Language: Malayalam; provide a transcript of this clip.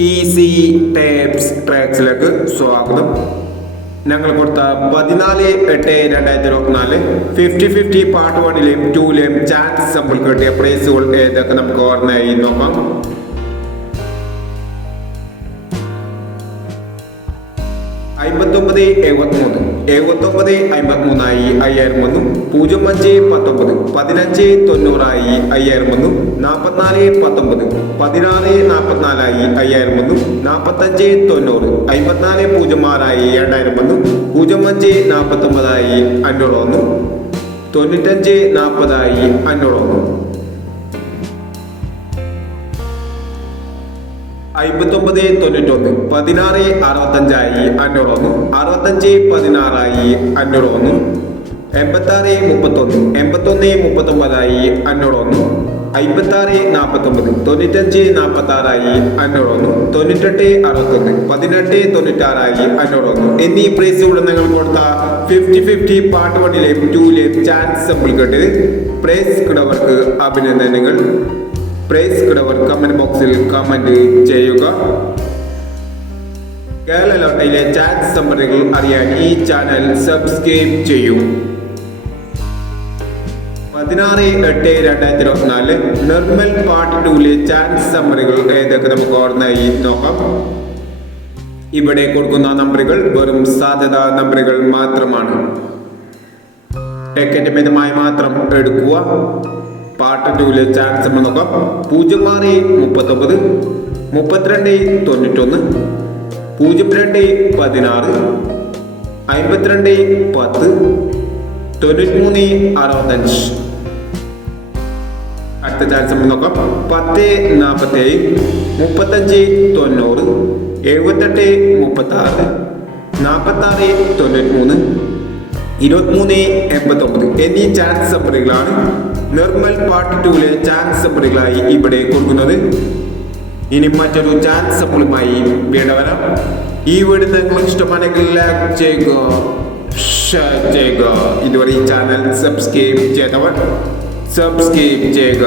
ഈസി ടേപ്സ് ട്രാക്സിലേക്ക് സ്വാഗതം. ഞങ്ങൾ കൊടുത്ത പതിനാല് എട്ട് രണ്ടായിരത്തി ഇരുപത്തിനാല് ഫിഫ്റ്റി ഫിഫ്റ്റി പാർട്ട് വണ്ണിലെയും ടൂലെയും ചാൻസ് സമ്പിൾ കിട്ടിയ പ്രൈസുകൾ ഏതൊക്കെ നമുക്ക് ഓർമ്മയായി നോക്കാം. അമ്പത്തൊമ്പത് എഴുപത്തിമൂന്ന്. എഴുപത്തൊമ്പത് അമ്പത്തിമൂന്നായി അയ്യായിരം ഒന്നും പൂജ്യം അഞ്ച് പത്തൊമ്പത്. പതിനഞ്ച് തൊണ്ണൂറായി അയ്യായിരം ഒന്നും നാൽപ്പത്തിനാല് പത്തൊമ്പത്. പതിനാറ് നാൽപ്പത്തിനാലായി അയ്യായിരം ഒന്നും നാൽപ്പത്തഞ്ച് തൊണ്ണൂറ്. അമ്പത്തിനാല് പൂജ്യം ആറായി രണ്ടായിരം ഒന്നും പൂജ്യം അഞ്ച് നാൽപ്പത്തൊമ്പതായി അഞ്ഞൂറ് ഒന്നും തൊണ്ണൂറ്റഞ്ച് നാൽപ്പതായി അഞ്ഞൂറ് വന്നു അമ്പത്തൊമ്പത് തൊണ്ണൂറ്റൊന്ന് പതിനാറ് അറുപത്തഞ്ചായി അഞ്ഞൂറ് ഒന്ന് അറുപത്തഞ്ച് പതിനാറായി അഞ്ഞൂറ് ഒന്ന് എൺപത്താറ് മുപ്പത്തൊന്ന് എൺപത്തൊന്ന് മുപ്പത്തൊമ്പതായി അഞ്ഞൂറ് ഒന്ന് അമ്പത്താറ് നാൽപ്പത്തൊമ്പത് തൊണ്ണൂറ്റഞ്ച് നാൽപ്പത്താറായി അഞ്ഞൂറ് ഒന്ന് തൊണ്ണൂറ്റെട്ട് അറുപത്തൊന്ന് പതിനെട്ട് തൊണ്ണൂറ്റാറായി അഞ്ഞൂറ് ഒന്ന് എന്നീ പ്രൈസുകൾ നിങ്ങൾ കൊടുത്ത ഫിഫ്റ്റി ഫിഫ്റ്റി പാർട്ട് വണ്ണിലെയും ടൂയിലെയും ചാൻസ് സമ്പിൾ കേട്ട് പ്രൈസ് കിടവർക്ക് അഭിനന്ദനങ്ങൾ. പ്രൈസ് കിടവർ കമന്റ് ബോക്സിൽ കമന്റ് ചെയ്യുക. കേരള ലോട്ടയിലെ ചാൻസ് നമ്പറുകൾ അറിയാൻ ഈ ചാനൽ സബ്സ്ക്രൈബ് ചെയ്യൂ. പതിനാറ് എട്ട് രണ്ടായിരത്തി ഇരുപത്തിനാല് നിർമ്മൽ പാർട്ട് ടൂലെ ചാൻസ് നമ്പറുകൾ ഏതൊക്കെ നമുക്ക് ഓർമ്മയായി നോക്കാം. ഇവിടെ കൊടുക്കുന്ന നമ്പറുകൾ വെറും സാധ്യത നമ്പറുകൾ മാത്രമാണ്. ടിക്കറ്റ് മിതമായി മാത്രം എടുക്കുക. പാർട്ട് ടൂവിലെ ചാൻസ് നമ്മൾ നോക്കാം. പൂജ്യം ആറ് മുപ്പത്തൊമ്പത്. മുപ്പത്തിരണ്ട് തൊണ്ണൂറ്റൊന്ന്. പൂജ്യം രണ്ട് പതിനാറ്. അമ്പത്തിരണ്ട് പത്ത്. തൊണ്ണൂറ്റിമൂന്ന് അറുപത്തഞ്ച്. അടുത്ത ചാൻസ് നമ്മൾ നോക്കാം. പത്ത് നാൽപ്പത്തേഴ് മുപ്പത്തഞ്ച് തൊണ്ണൂറ്. എഴുപത്തെട്ട് മുപ്പത്താറ്. നാൽപ്പത്താറ് തൊണ്ണൂറ്റിമൂന്ന്. ഇരുപത്തിമൂന്ന് എൺപത്തൊമ്പത് എന്നീ ചാൻസ് സപ്പറികളാണ് നിർമ്മൽ പാർട്ട് ടൂലെ ചാൻസ് സപ്പറികളായി ഇവിടെ കൊടുക്കുന്നത്. ഇനി മറ്റൊരു ചാൻസ് സപ്പറുമായി വീണ്ടും ഈ വീട് നിങ്ങൾക്ക് ഇഷ്ടമാണെങ്കിൽ ലൈക്ക് ചെയ്യുക ഷെയർ ചെയ്യുക. ഇതുവരെ ഈ ചാനൽ സബ്സ്ക്രൈബ് ചെയ്തവർ സബ്സ്ക്രൈബ് ചെയ്യുക.